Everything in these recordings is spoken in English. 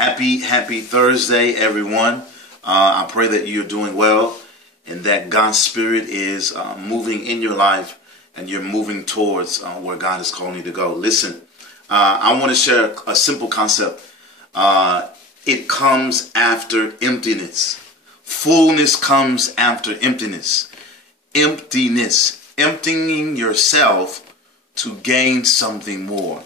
Happy Thursday, everyone. I pray that you're doing well and that God's Spirit is moving in your life and you're moving towards where God is calling you to go. Listen, I want to share a simple concept. It comes after emptiness. Fullness comes after emptiness. Emptiness, emptying yourself to gain something more.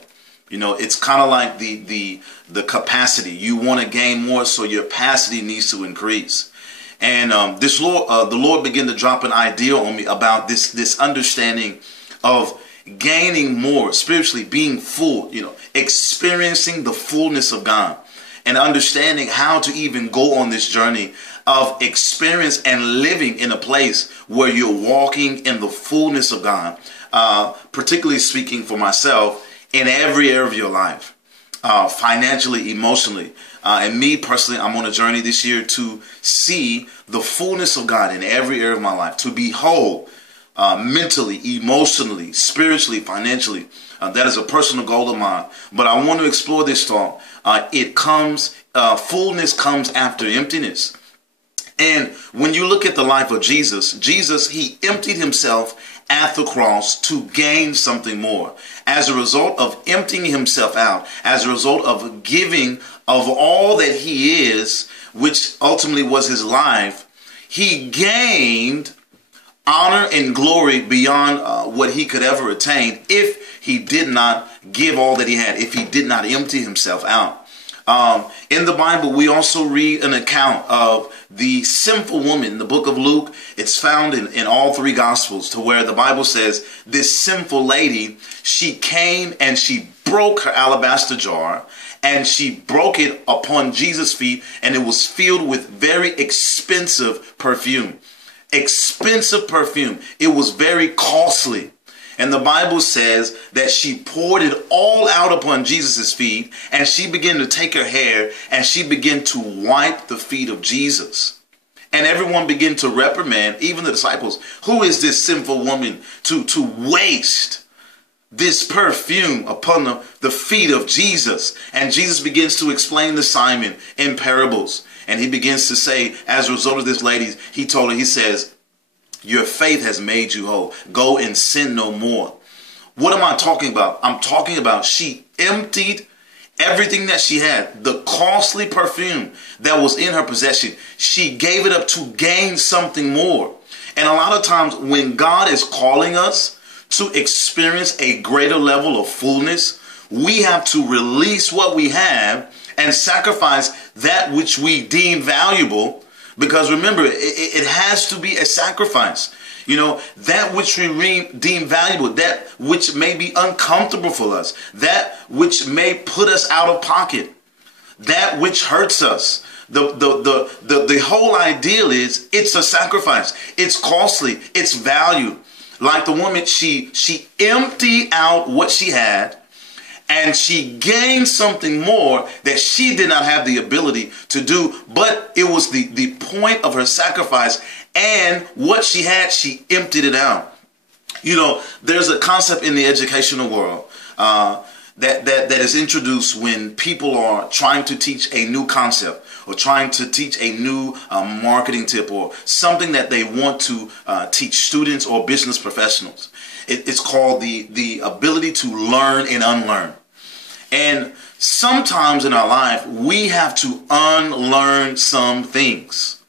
You know, it's kind of like the capacity. You want to gain more, so your capacity needs to increase. And the Lord began to drop an idea on me about this understanding of gaining more spiritually, being full. You know, experiencing the fullness of God, and understanding how to even go on this journey of experience and living in a place where you're walking in the fullness of God. Particularly speaking for myself, in every area of your life, financially, emotionally. And me personally, I'm on a journey this year to see the fullness of God in every area of my life, to be whole, mentally, emotionally, spiritually, financially. That is a personal goal of mine. But I want to explore this thought. Fullness comes after emptiness. And when you look at the life of Jesus, he emptied himself at the cross to gain something more. As a result of emptying himself out, as a result of giving of all that he is, which ultimately was his life, he gained honor and glory beyond what he could ever attain if he did not give all that he had, if he did not empty himself out. In the Bible, we also read an account of the sinful woman in the book of Luke. It's found in all three Gospels, to where the Bible says this sinful lady, she came and she broke her alabaster jar and she broke it upon Jesus' feet, and it was filled with very expensive perfume. Expensive perfume. It was very costly. And the Bible says that she poured it all out upon Jesus' feet, and she began to take her hair and she began to wipe the feet of Jesus. And everyone began to reprimand, even the disciples, who is this sinful woman to waste this perfume upon the feet of Jesus? And Jesus begins to explain to Simon in parables. And he begins to say, as a result of this lady, he told her, he says, your faith has made you whole. Go and sin no more. What am I talking about? I'm talking about she emptied everything that she had, the costly perfume that was in her possession. She gave it up to gain something more. And a lot of times when God is calling us to experience a greater level of fullness, we have to release what we have and sacrifice that which we deem valuable. Because remember, it has to be a sacrifice. You know, that which we deem valuable, that which may be uncomfortable for us, that which may put us out of pocket, that which hurts us. The whole ideal is it's a sacrifice. It's costly. It's value. Like the woman, she emptied out what she had, and she gained something more that she did not have the ability to do. But it was the point of her sacrifice, and what she had, she emptied it out. You know, there's a concept in the educational world that is introduced when people are trying to teach a new concept or trying to teach a new marketing tip or something that they want to teach students or business professionals. It's called the ability to learn and unlearn. And sometimes in our life, we have to unlearn some things.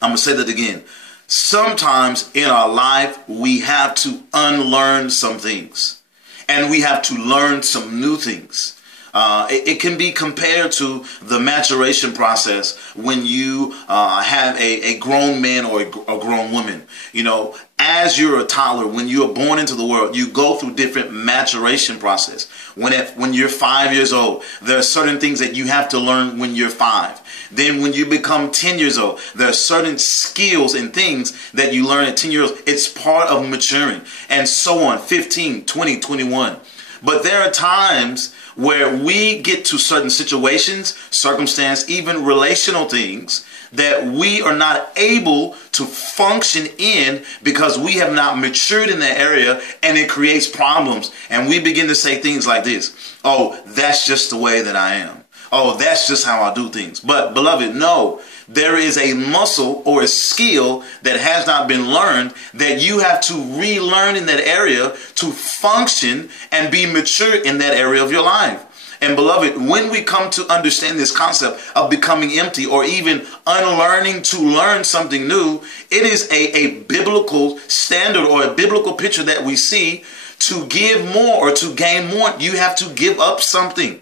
I'm going to say that again. Sometimes in our life, we have to unlearn some things. And we have to learn some new things. It can be compared to the maturation process when you have a grown man or a grown woman. You know, as you're a toddler, when you're born into the world, you go through different maturation process. When you're 5 years old, there are certain things that you have to learn when you're 5. Then when you become 10 years old, there are certain skills and things that you learn at 10 years old. It's part of maturing, and so on, 15, 20, 21. But there are times where we get to certain situations, circumstance, even relational things that we are not able to function in because we have not matured in that area, and it creates problems. And we begin to say things like this: oh, that's just the way that I am. oh, that's just how I do things. But beloved, no, there is a muscle or a skill that has not been learned that you have to relearn in that area to function and be mature in that area of your life. And beloved, when we come to understand this concept of becoming empty or even unlearning to learn something new, it is a biblical standard or a biblical picture that we see. To give more or to gain more, you have to give up something.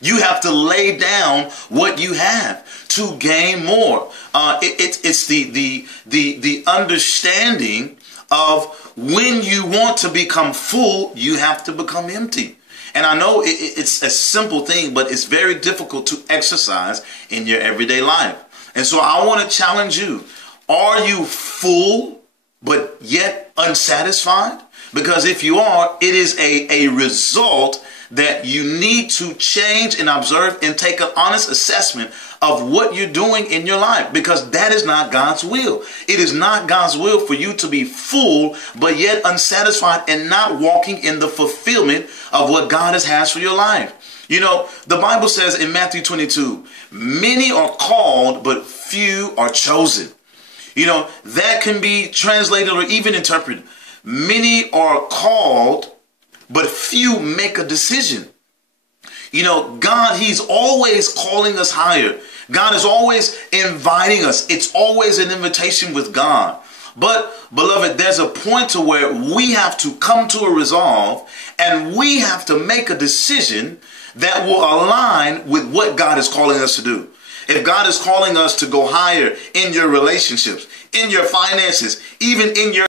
You have to lay down what you have to gain more. It's the understanding of when you want to become full, you have to become empty. And I know it's a simple thing, but it's very difficult to exercise in your everyday life. And so I want to challenge you. Are you full, but yet unsatisfied? Because if you are, it is a result that you need to change and observe and take an honest assessment of what you're doing in your life, because that is not God's will. It is not God's will for you to be full, but yet unsatisfied and not walking in the fulfillment of what God has for your life. You know, the Bible says in Matthew 22, many are called, but few are chosen. You know, that can be translated or even interpreted. Many are called, but few make a decision. You know, God, he's always calling us higher. God is always inviting us. It's always an invitation with God. But, beloved, there's a point to where we have to come to a resolve and we have to make a decision that will align with what God is calling us to do. If God is calling us to go higher in your relationships, in your finances, even in your